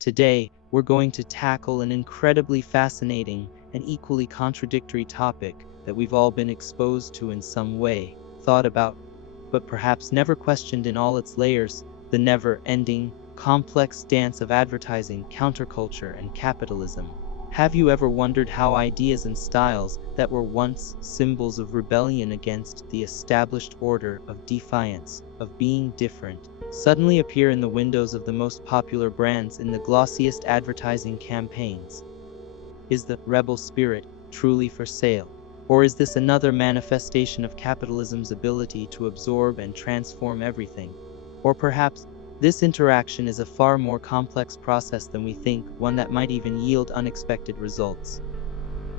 Today, we're going to tackle an incredibly fascinating and equally contradictory topic that we've all been exposed to in some way, thought about, but perhaps never questioned in all its layers: the never-ending, complex dance of advertising, counterculture, and capitalism. Have you ever wondered how ideas and styles that were once symbols of rebellion against the established order, of defiance, of being different, suddenly appear in the windows of the most popular brands in the glossiest advertising campaigns? Is the rebel spirit truly for sale? Or is this another manifestation of capitalism's ability to absorb and transform everything? Or perhaps this interaction is a far more complex process than we think, one that might even yield unexpected results.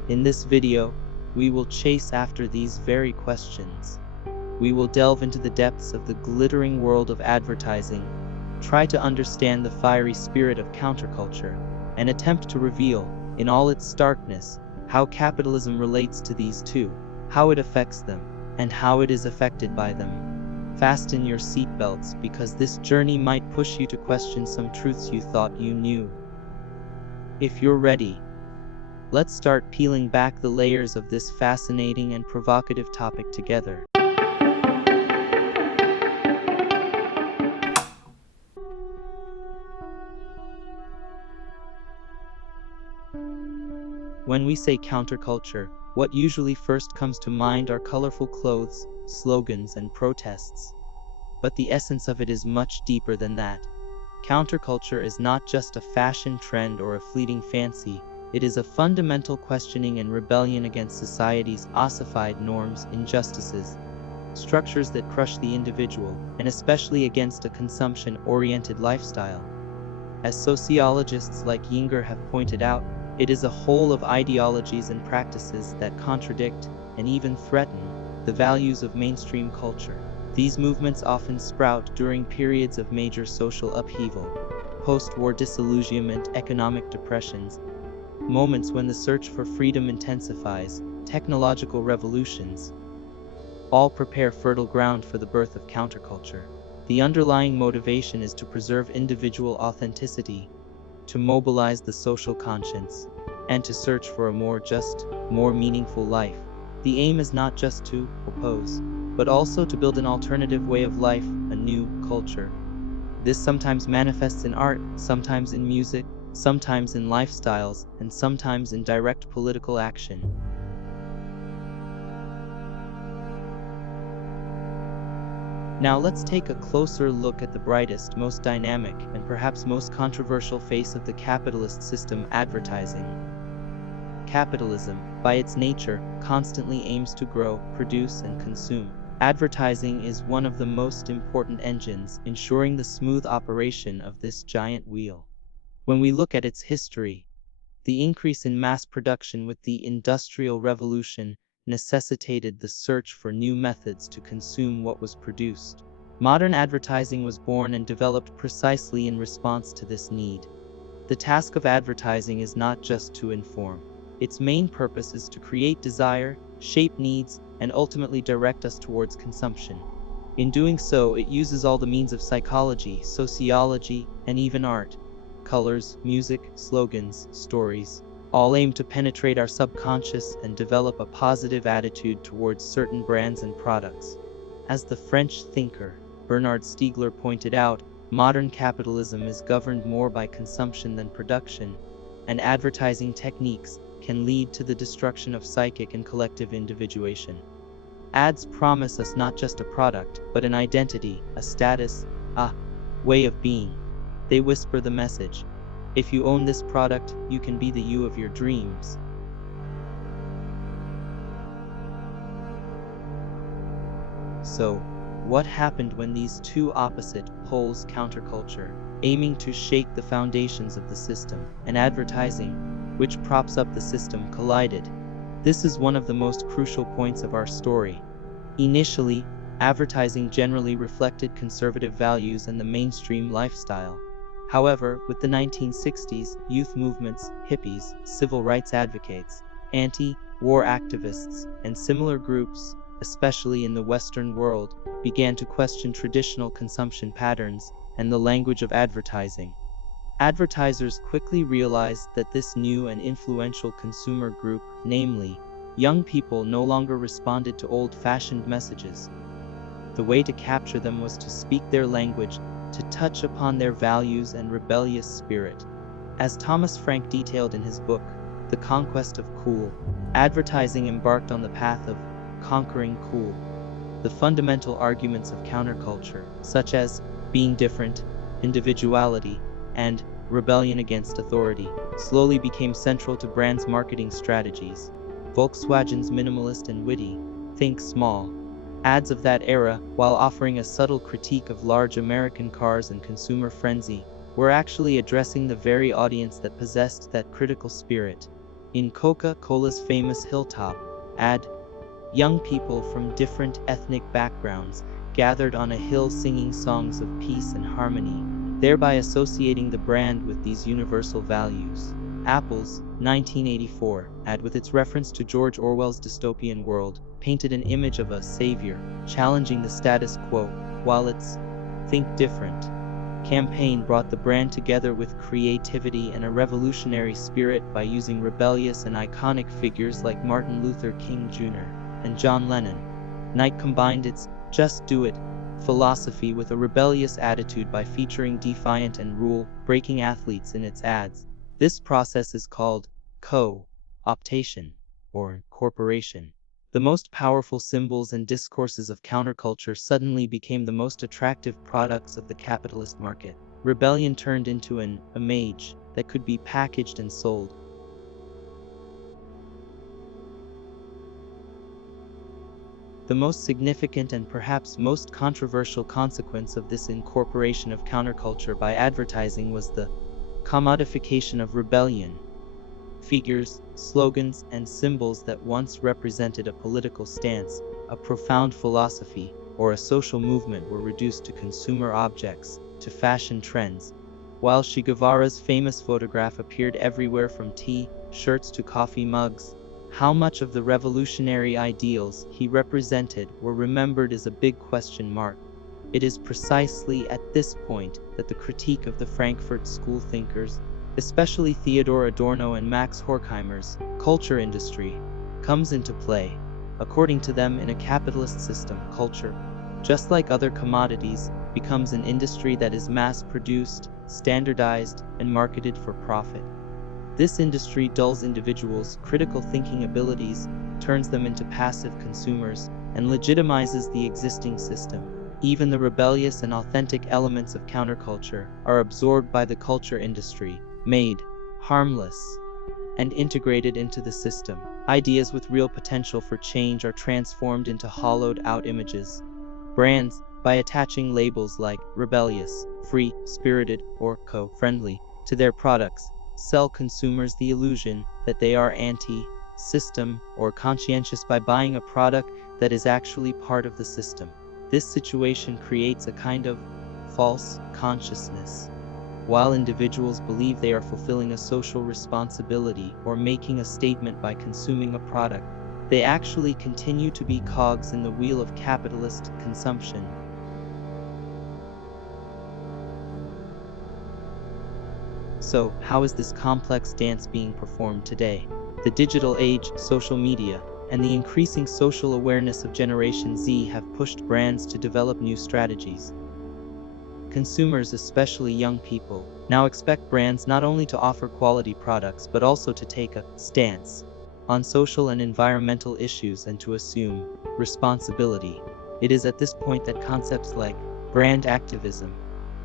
In this video, we will chase after these very questions. We will delve into the depths of the glittering world of advertising, try to understand the fiery spirit of counterculture, and attempt to reveal, in all its starkness, how capitalism relates to these two, how it affects them, and how it is affected by them. Fasten your seatbelts, because this journey might push you to question some truths you thought you knew. If you're ready, let's start peeling back the layers of this fascinating and provocative topic together. When we say counterculture, what usually first comes to mind are colorful clothes, slogans, and protests. But the essence of it is much deeper than that. Counterculture is not just a fashion trend or a fleeting fancy. It is a fundamental questioning and rebellion against society's ossified norms, injustices, structures that crush the individual, and especially against a consumption-oriented lifestyle. As sociologists like Yinger have pointed out, it is a whole of ideologies and practices that contradict, and even threaten, the values of mainstream culture. These movements often sprout during periods of major social upheaval, post-war disillusionment, economic depressions, moments when the search for freedom intensifies, technological revolutions. All prepare fertile ground for the birth of counterculture. The underlying motivation is to preserve individual authenticity, to mobilize the social conscience, and to search for a more just, more meaningful life. The aim is not just to oppose, but also to build an alternative way of life, a new culture. This sometimes manifests in art, sometimes in music, sometimes in lifestyles, and sometimes in direct political action. Now let's take a closer look at the brightest, most dynamic, and perhaps most controversial face of the capitalist system: advertising. Capitalism, by its nature, constantly aims to grow, produce, and consume. Advertising is one of the most important engines ensuring the smooth operation of this giant wheel. When we look at its history, the increase in mass production with the Industrial Revolution necessitated the search for new methods to consume what was produced. Modern advertising was born and developed precisely in response to this need. The task of advertising is not just to inform. Its main purpose is to create desire, shape needs, and ultimately direct us towards consumption. In doing so, it uses all the means of psychology, sociology, and even art. Colors, music, slogans, stories, all aim to penetrate our subconscious and develop a positive attitude towards certain brands and products. As the French thinker Bernard Stiegler pointed out, modern capitalism is governed more by consumption than production, and advertising techniques can lead to the destruction of psychic and collective individuation. Ads promise us not just a product, but an identity, a status, a way of being. They whisper the message: if you own this product, you can be the you of your dreams. So, what happened when these two opposite poles, counterculture, aiming to shake the foundations of the system, and advertising, which props up the system, collided? This is one of the most crucial points of our story. Initially, advertising generally reflected conservative values and the mainstream lifestyle. However, with the 1960s, youth movements, hippies, civil rights advocates, anti-war activists, and similar groups, especially in the Western world, began to question traditional consumption patterns and the language of advertising. Advertisers quickly realized that this new and influential consumer group, namely, young people, no longer responded to old-fashioned messages. The way to capture them was to speak their language, to touch upon their values and rebellious spirit. As Thomas Frank detailed in his book, The Conquest of Cool, advertising embarked on the path of conquering cool. The fundamental arguments of counterculture, such as being different, individuality, and rebellion against authority, slowly became central to brands' marketing strategies. Volkswagen's minimalist and witty, "Think Small" ads of that era, while offering a subtle critique of large American cars and consumer frenzy, were actually addressing the very audience that possessed that critical spirit. In Coca-Cola's famous Hilltop ad, young people from different ethnic backgrounds gathered on a hill singing songs of peace and harmony, thereby associating the brand with these universal values. Apple's 1984 ad, with its reference to George Orwell's dystopian world, painted an image of a savior, challenging the status quo, while its "Think Different" campaign brought the brand together with creativity and a revolutionary spirit by using rebellious and iconic figures like Martin Luther King Jr. and John Lennon. Nike combined its "Just Do It" philosophy with a rebellious attitude by featuring defiant and rule-breaking athletes in its ads. This process is called co-optation, or incorporation. The most powerful symbols and discourses of counterculture suddenly became the most attractive products of the capitalist market. Rebellion turned into an image that could be packaged and sold. The most significant and perhaps most controversial consequence of this incorporation of counterculture by advertising was the commodification of rebellion. Figures, slogans, and symbols that once represented a political stance, a profound philosophy, or a social movement were reduced to consumer objects, to fashion trends. While Che Guevara's famous photograph appeared everywhere from T-shirts to coffee mugs, how much of the revolutionary ideals he represented were remembered is a big question mark. It is precisely at this point that the critique of the Frankfurt School thinkers, especially Theodor Adorno and Max Horkheimer's culture industry, comes into play. According to them, in a capitalist system, culture, just like other commodities, becomes an industry that is mass-produced, standardized, and marketed for profit. This industry dulls individuals' critical thinking abilities, turns them into passive consumers, and legitimizes the existing system. Even the rebellious and authentic elements of counterculture are absorbed by the culture industry, made harmless, and integrated into the system. Ideas with real potential for change are transformed into hollowed-out images. Brands, by attaching labels like rebellious, free-spirited, or co-friendly to their products, sell consumers the illusion that they are anti-system or conscientious by buying a product that is actually part of the system. This situation creates a kind of false consciousness. While individuals believe they are fulfilling a social responsibility or making a statement by consuming a product, they actually continue to be cogs in the wheel of capitalist consumption. So, how is this complex dance being performed today? The digital age, social media, and the increasing social awareness of Generation Z have pushed brands to develop new strategies. Consumers, especially young people, now expect brands not only to offer quality products but also to take a stance on social and environmental issues and to assume responsibility. It is at this point that concepts like brand activism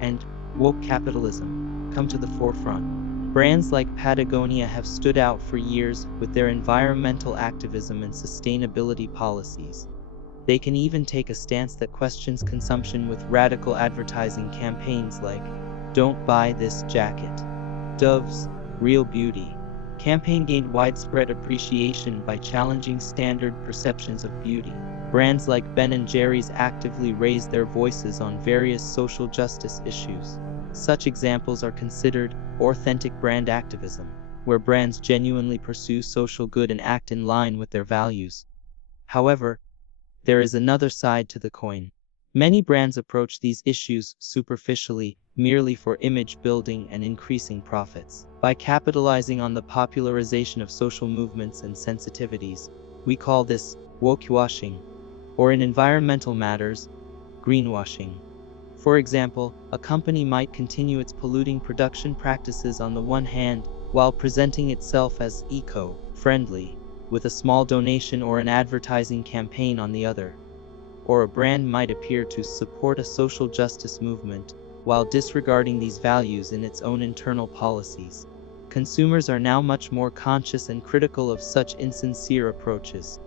and woke capitalism come to the forefront. Brands like Patagonia have stood out for years with their environmental activism and sustainability policies. They can even take a stance that questions consumption with radical advertising campaigns like "Don't Buy This Jacket." Dove's Real Beauty campaign gained widespread appreciation by challenging standard perceptions of beauty. Brands like Ben & Jerry's actively raised their voices on various social justice issues. Such examples are considered authentic brand activism, where brands genuinely pursue social good and act in line with their values. However, there is another side to the coin. Many brands approach these issues superficially, merely for image building and increasing profits. By capitalizing on the popularization of social movements and sensitivities, we call this wokewashing, or in environmental matters, greenwashing. For example, a company might continue its polluting production practices on the one hand, while presenting itself as eco-friendly, with a small donation or an advertising campaign on the other. Or a brand might appear to support a social justice movement, while disregarding these values in its own internal policies. Consumers are now much more conscious and critical of such insincere approaches.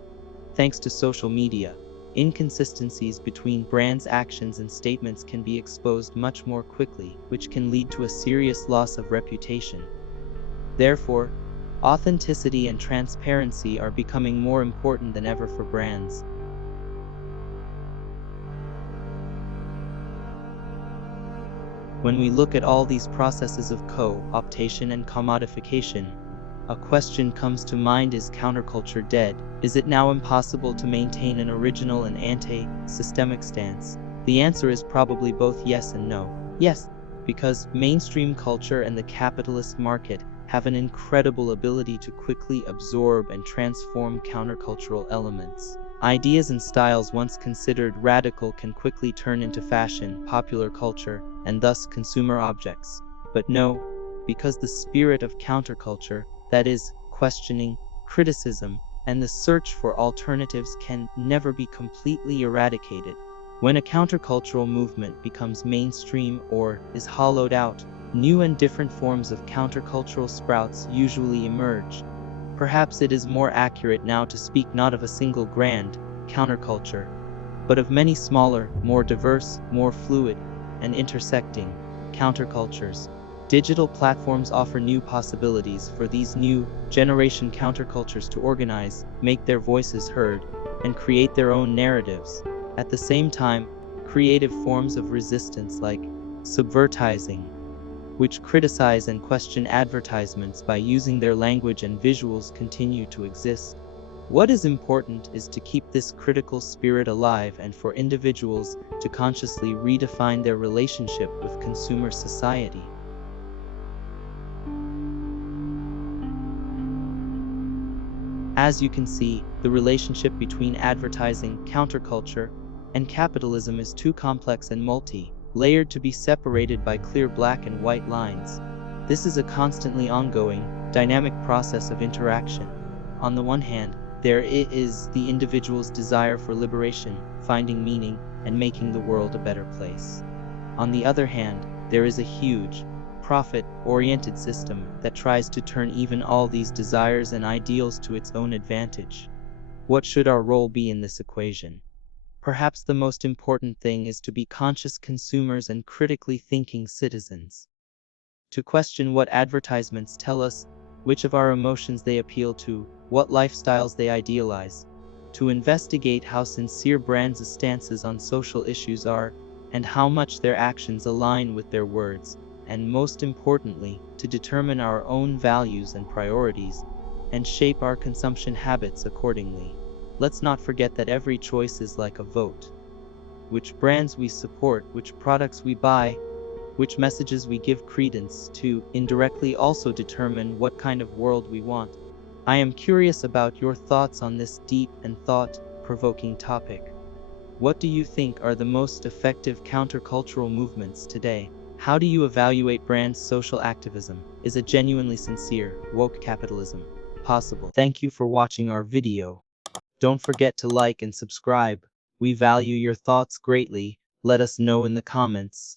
Thanks to social media, inconsistencies between brands' actions and statements can be exposed much more quickly, which can lead to a serious loss of reputation. Therefore, authenticity and transparency are becoming more important than ever for brands. When we look at all these processes of co-optation and commodification, a question comes to mind: is counterculture dead? Is it now impossible to maintain an original and anti-systemic stance? The answer is probably both yes and no. Yes, because mainstream culture and the capitalist market have an incredible ability to quickly absorb and transform countercultural elements. Ideas and styles once considered radical can quickly turn into fashion, popular culture, and thus consumer objects. But no, because the spirit of counterculture, that is, questioning, criticism, and the search for alternatives, can never be completely eradicated. When a countercultural movement becomes mainstream or is hollowed out, new and different forms of countercultural sprouts usually emerge. Perhaps it is more accurate now to speak not of a single grand counterculture, but of many smaller, more diverse, more fluid, and intersecting countercultures. Digital platforms offer new possibilities for these new generation countercultures to organize, make their voices heard, and create their own narratives. At the same time, creative forms of resistance like subvertising, which criticize and question advertisements by using their language and visuals, continue to exist. What is important is to keep this critical spirit alive and for individuals to consciously redefine their relationship with consumer society. As you can see, the relationship between advertising, counterculture, and capitalism is too complex and multi-layered to be separated by clear black and white lines. This is a constantly ongoing, dynamic process of interaction. On the one hand, there is the individual's desire for liberation, finding meaning, and making the world a better place. On the other hand, there is a huge, profit-oriented system that tries to turn even all these desires and ideals to its own advantage. What should our role be in this equation? Perhaps the most important thing is to be conscious consumers and critically thinking citizens. To question what advertisements tell us, which of our emotions they appeal to, what lifestyles they idealize. To investigate how sincere brands' stances on social issues are, and how much their actions align with their words. And most importantly, to determine our own values and priorities, and shape our consumption habits accordingly. Let's not forget that every choice is like a vote. Which brands we support, which products we buy, which messages we give credence to, indirectly also determine what kind of world we want. I am curious about your thoughts on this deep and thought-provoking topic. What do you think are the most effective countercultural movements today? How do you evaluate brands' social activism? Is a genuinely sincere, woke capitalism possible? Thank you for watching our video. Don't forget to like and subscribe. We value your thoughts greatly. Let us know in the comments.